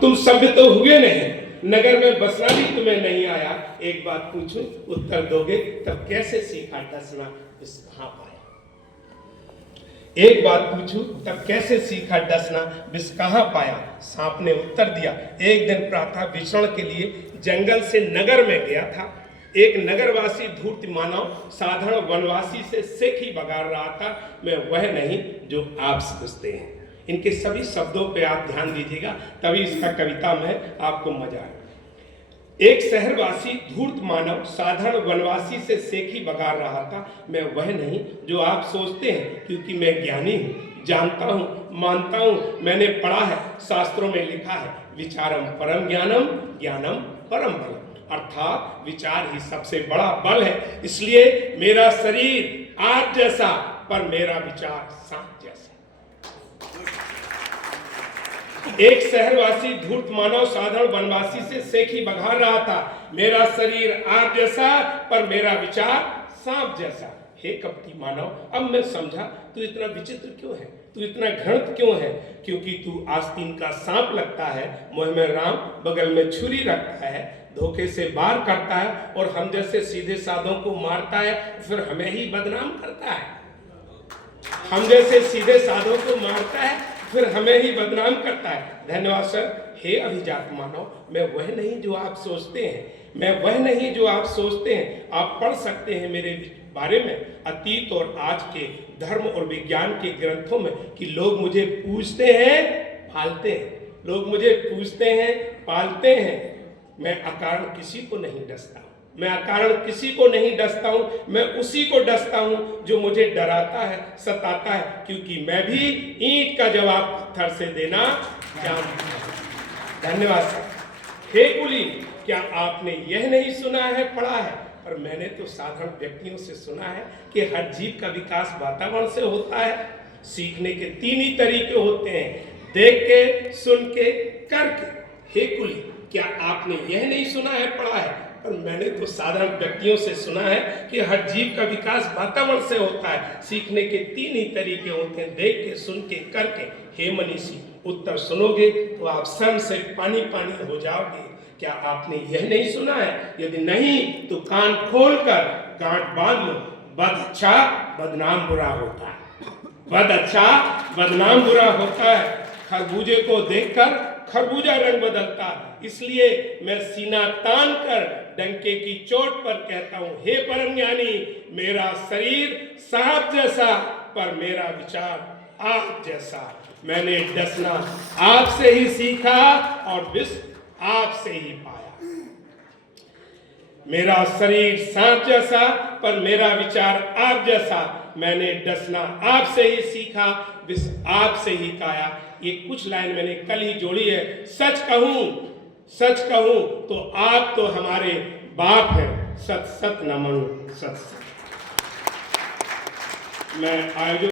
तुम सभ्य तो हुए नहीं, नगर में बसना भी तुम्हें नहीं आया। एक बात पूछूं, उत्तर दोगे? तब कैसे सीखा डसना, बिस कहाँ पाया? एक बात पूछूं, तब कैसे सीखा डसना, बिस कहाँ पाया? सांप ने उत्तर दिया, एक दिन प्रातः विचरण के लिए जंगल से नगर में गया था। एक नगरवासी धूर्त मानव साधारण वनवासी से सेखी बगाड़ रहा था। मैं वह नहीं जो आप समझते हैं। इनके सभी शब्दों पे आप ध्यान दीजिएगा, तभी इसका कविता में आपको मजा आए। एक शहरवासी धूर्त मानव साधारण वनवासी से सेखी बगाड़ रहा था। मैं वह नहीं जो आप सोचते हैं, क्योंकि मैं ज्ञानी हूँ, जानता हूँ, मानता हूँ। मैंने पढ़ा है, शास्त्रों में लिखा है, विचारम परम ज्ञानम, ज्ञानम परम बलम। अर्थात विचार ही सबसे बड़ा बल है। इसलिए मेरा शरीर आग जैसा, पर मेरा विचार सांप जैसा। एक शहरवासी धूर्त मानव साधारण वनवासी से सेखी बघार रहा था। मेरा शरीर आग जैसा, पर मेरा विचार सांप जैसा। हे कपटी मानव, अब मैं समझा तू इतना विचित्र क्यों है, तू इतना घृणित क्यों है? क्योंकि तू आस्तीन का सांप लगता है, मुंह में राम, बगल में छुरी रखता है, धोखे से वार करता है और हम जैसे सीधे साधों को मारता है, फिर हमें ही बदनाम करता है। हम जैसे सीधे साधों को मारता है, फिर हमें ही बदनाम करता है। धन्यवाद सर। हे अभिजात मानव, मैं वह नहीं जो आप सोचते हैं, मैं वह नहीं जो आप सोचते हैं। आप पढ़ सकते हैं मेरे बारे में अतीत और आज के धर्म और विज्ञान के ग्रंथों में कि लोग मुझे पूछते हैं, पालते हैं। लोग मुझे पूछते हैं, पालते हैं। मैं अकारण किसी को नहीं डसता, मैं अकारण किसी को नहीं डसता हूँ। मैं उसी को डसता हूँ जो मुझे डराता है, सताता है, क्योंकि मैं भी ईंट का जवाब पत्थर से देना जानता हूँ। धन्यवाद सर। हे कुली, क्या आपने यह नहीं सुना है, पढ़ा है? पर मैंने तो साधारण व्यक्तियों से सुना है कि हर जीव का विकास वातावरण से होता है। सीखने के 3 ही तरीके होते हैं, देख के, सुन के, करके। हे कुली, क्या आपने यह नहीं सुना है, पढ़ा है? पर मैंने तो साधारण व्यक्तियों से सुना है कि हर जीव का विकास वातावरण से होता है। सीखने के 3 ही तरीके होते हैं, देख के, सुन के, करके। हे मनीषी, उत्तर सुनोगे तो आप शर्म से पानी पानी हो जाओगे। क्या आपने यह नहीं सुना है? यदि नहीं तो कान खोलकर गांठ बांध लो। बद अच्छा, बदनाम बुरा होता है। बद अच्छा, बदनाम बुरा होता है। खरबूजे को देखकर खरबूजा रंग बदलता, इसलिए मैं सीना तान कर डंके की चोट पर कहता हूं, हे परम ज्ञानी, मेरा शरीर सांप जैसा, पर मेरा विचार आग जैसा। मैंने डसना आपसे ही सीखा और विष आपसे ही पाया। मेरा शरीर सांप जैसा, पर मेरा विचार आग जैसा। मैंने डसना आपसे ही सीखा, विष आपसे ही पाया। ये कुछ लाइन मैंने कल ही जोड़ी है। सच कहूं तो आप तो हमारे बाप हैं। सत सत न मानो, सत सत। मैं आयोजक